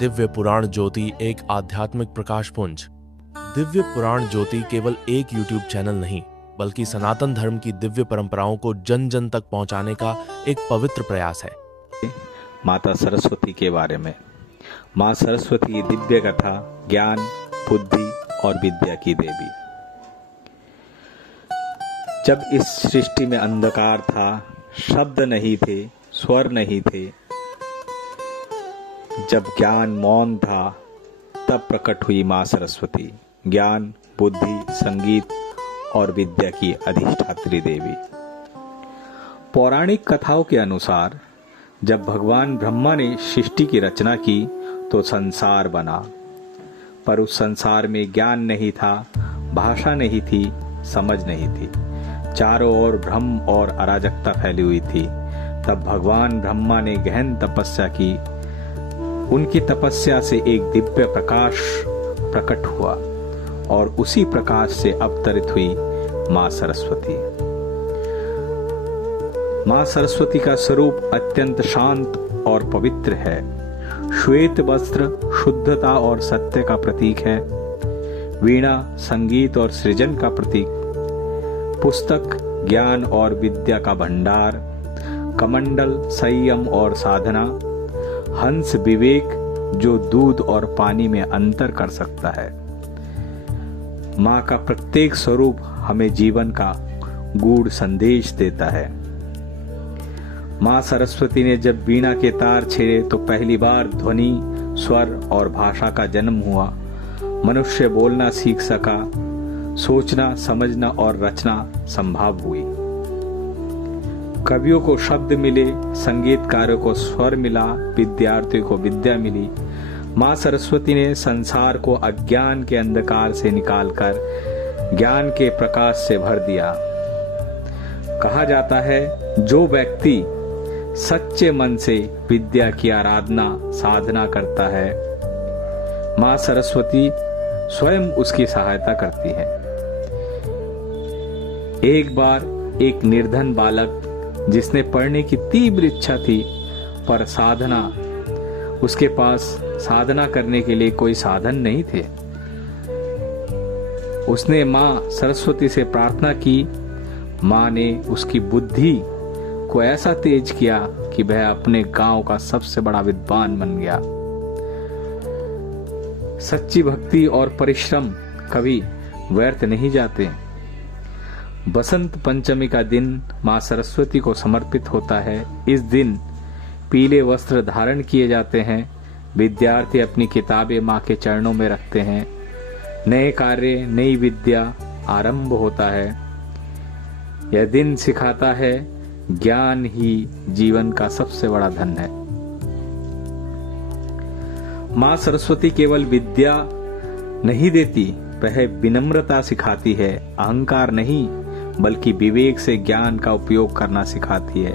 दिव्य पुराण ज्योति एक आध्यात्मिक प्रकाशपुंज। दिव्य पुराण ज्योति केवल एक YouTube चैनल नहीं, बल्कि सनातन धर्म की दिव्य परंपराओं को जन जन तक पहुंचाने का एक पवित्र प्रयास है। माता सरस्वती के बारे में। माँ सरस्वती की दिव्य कथा ज्ञान, बुद्धि और विद्या की देवी। जब इस सृष्टि में अंधकार था, शब्द नहीं थे, स्वर नहीं थे, जब ज्ञान मौन था, तब प्रकट हुई माँ सरस्वती, ज्ञान, बुद्धि, संगीत और विद्या की अधिष्ठात्री देवी। पौराणिक कथाओं के अनुसार जब भगवान ब्रह्मा ने सृष्टि की रचना की तो संसार बना, पर उस संसार में ज्ञान नहीं था, भाषा नहीं थी, समझ नहीं थी, चारों ओर भ्रम और अराजकता फैली हुई थी। तब भगवान ब्रह्मा ने गहन तपस्या की। उनकी तपस्या से एक दिव्य प्रकाश प्रकट हुआ और उसी प्रकाश से अवतरित हुई माँ सरस्वती। माँ सरस्वती का स्वरूप अत्यंत शांत और पवित्र है। श्वेत वस्त्र शुद्धता और सत्य का प्रतीक है। वीणा संगीत और सृजन का प्रतीक। पुस्तक ज्ञान और विद्या का भंडार। कमंडल संयम और साधना। हंस विवेक जो दूध और पानी में अंतर कर सकता है। माँ का प्रत्येक स्वरूप हमें जीवन का गूढ़ संदेश देता है। माँ सरस्वती ने जब वीणा के तार छेड़े तो पहली बार ध्वनि, स्वर और भाषा का जन्म हुआ। मनुष्य बोलना सीख सका, सोचना, समझना और रचना संभव हुई। कवियों को शब्द मिले, संगीतकारों को स्वर मिला, विद्यार्थियों को विद्या मिली। माँ सरस्वती ने संसार को अज्ञान के अंधकार से निकालकर ज्ञान के प्रकाश से भर दिया। कहा जाता है, जो व्यक्ति सच्चे मन से विद्या की आराधना साधना करता है, माँ सरस्वती स्वयं उसकी सहायता करती है। एक बार एक निर्धन बालक जिसने पढ़ने की तीव्र इच्छा थी, पर उसके पास साधना करने के लिए कोई साधन नहीं थे। उसने माँ सरस्वती से प्रार्थना की। माँ ने उसकी बुद्धि को ऐसा तेज किया कि वह अपने गांव का सबसे बड़ा विद्वान बन गया। सच्ची भक्ति और परिश्रम कभी व्यर्थ नहीं जाते। बसंत पंचमी का दिन माँ सरस्वती को समर्पित होता है। इस दिन पीले वस्त्र धारण किए जाते हैं। विद्यार्थी अपनी किताबें माँ के चरणों में रखते हैं। नए कार्य, नई विद्या आरंभ होता है। यह दिन सिखाता है, ज्ञान ही जीवन का सबसे बड़ा धन है। माँ सरस्वती केवल विद्या नहीं देती, वह विनम्रता सिखाती है। अहंकार नहीं, बल्कि विवेक से ज्ञान का उपयोग करना सिखाती है।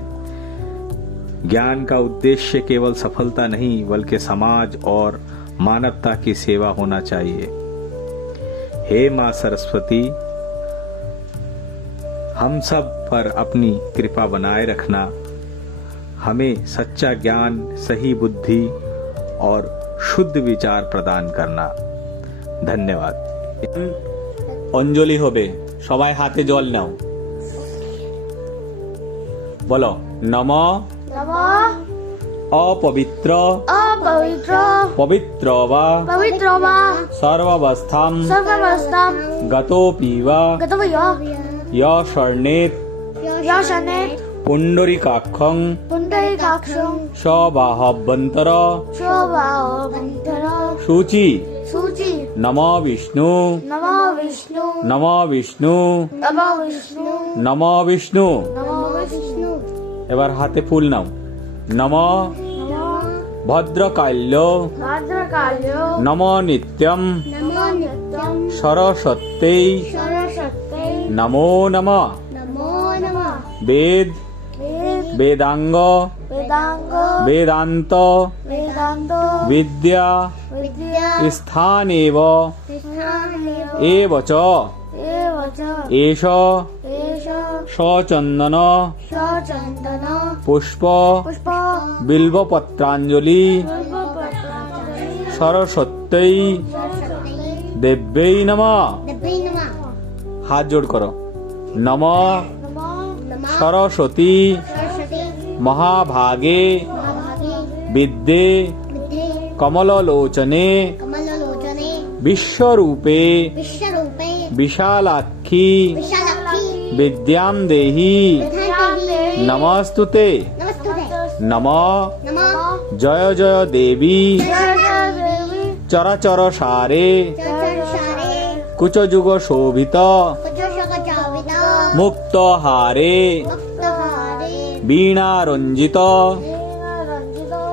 ज्ञान का उद्देश्य केवल सफलता नहीं, बल्कि समाज और मानवता की सेवा होना चाहिए। हे माँ सरस्वती, हम सब पर अपनी कृपा बनाए रखना। हमें सच्चा ज्ञान, सही बुद्धि और शुद्ध विचार प्रदान करना। धन्यवाद। अंजलि होबे, सबाई हाथे जल नाओ। बोलो नमः अपवित्र पवित्र वा सर्वावस्थां गतोऽपि वा यशर्णेत् पुंडरीकाक्षं सबाहवन्तर शुचि नमो विष्णु नमो विष्णु नमो विष्णु। এবার হাতে ফুল নাও। নমো ভদ্রকাল্য নমো নিত্যম সরস্বত্যৈ নমো নমঃ। বেদ वेदांग वेदांत विद्या स्थानेव एव च एष सचंदन पुष्प बिल्वपत्रांजलि सरस्वत्यै देव्यै नमः। हाथ जोड़ करो। नमः सरस्वती महाभागे विद्ये कमललोचने विश्वरूपे विशालाक्षी विद्यां देहि नमस्तुते। नमः जय जय देवी चराचर सारे कुचजुग शोभित मुक्त हारे वीणा रंजित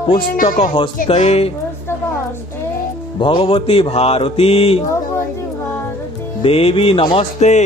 पुस्तक हस्ते भगवती भारती देवी नमस्ते।